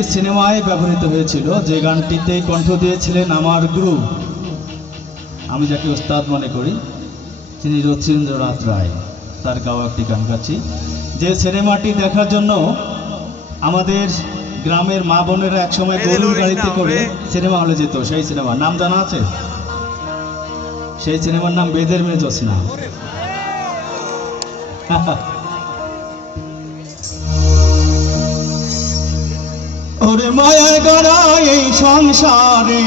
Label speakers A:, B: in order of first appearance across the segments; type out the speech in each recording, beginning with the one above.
A: একটি সিনেমায় ব্যবহৃত হয়েছিল যে গানটিতে কণ্ঠ দিয়েছিলেন আমার গুরু। আমি যাকে ওস্তাদ মনে করি তিনি রথীন্দ্রনাথ রায়। তার গাওয়া একটি গান গাচ্ছি। যে সিনেমাটি দেখার জন্য আমাদের গ্রামের মা বোনেরা একসময় গরুর গাড়িতে করে সিনেমা হলে যেত সেই সিনেমার নাম জানা আছে? সেই সিনেমার নাম বেদের মেয়ে জোসনা ওরে মায়ার গড়া এই সংসারে।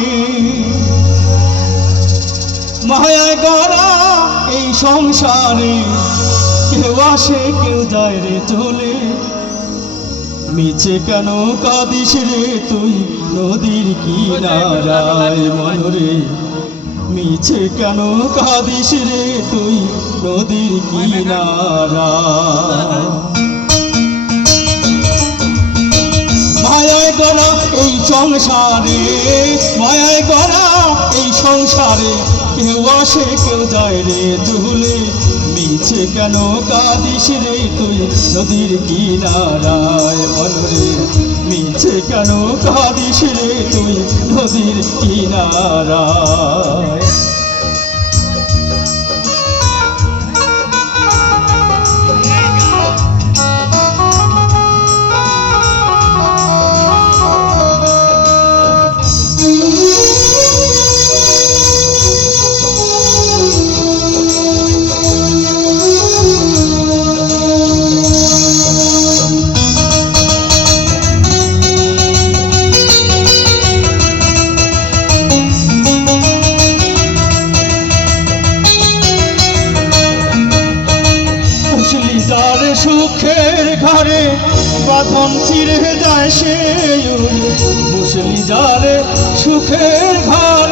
A: মায়ার গড়া এই সংসারে। কেউ আসে, কেউ যায় রে চলে। মিছে কেন কাঁদিস রে তুই? নদীর কিনারায় মনরে মিছে কেন কাঁদিস রে তুই? নদীর কিনারা। মায়ায় গড়া এই সংসারে, মায়ায় গড়া এই সংসারে, কেউ আসে, কেউ যায় রে ঝুলে মিছে কেন কাঁদিস রে তুই নদীর কিনারায় বলরে মিছে কেন কাঁদিস রে তুই নদীর কিনারায়? সুখের ঘরে বাঁধন চিরে যায় সে মুসলি যারে সুখের ঘরে।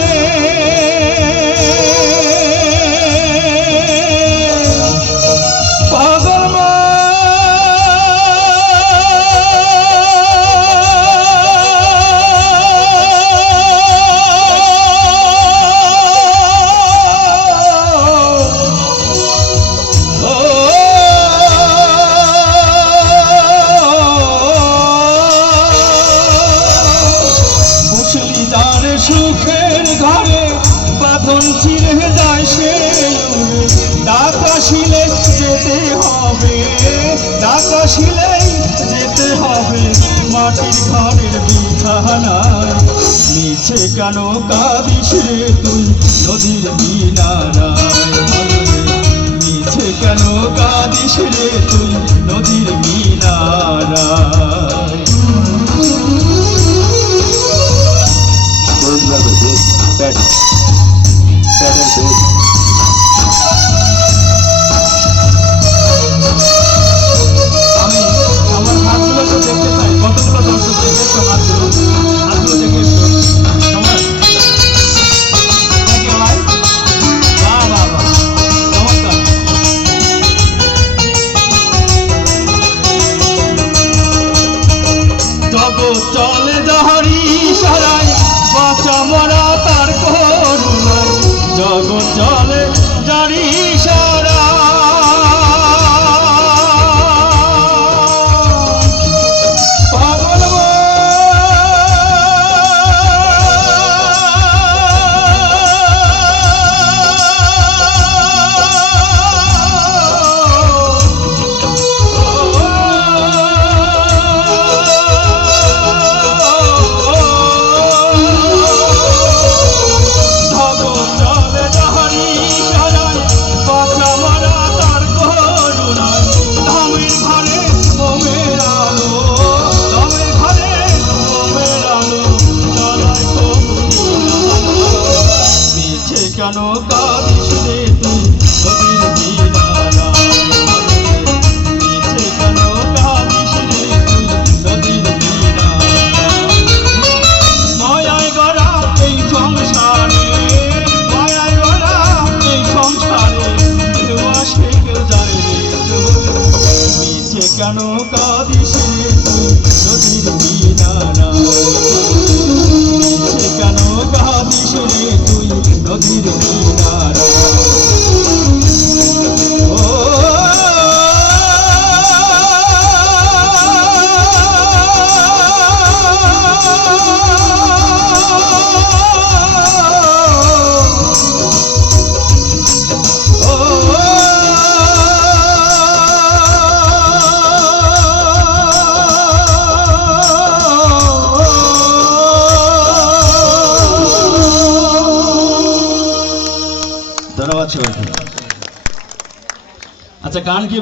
A: সুখের ঘরে বাঁধন ছিঁড়ে যায় সে। ডাক আসিলে যেতে হবে, ডাক আসিলেই যেতে হবে মাটির ঘরের বিছানায় নিচে কেন কাঁদিস রে তুই নদীর কিনারায় নিচে কেন Seven. Seven, please. করুণায় কেন কাঁদিস যদি আচ্ছা গান কি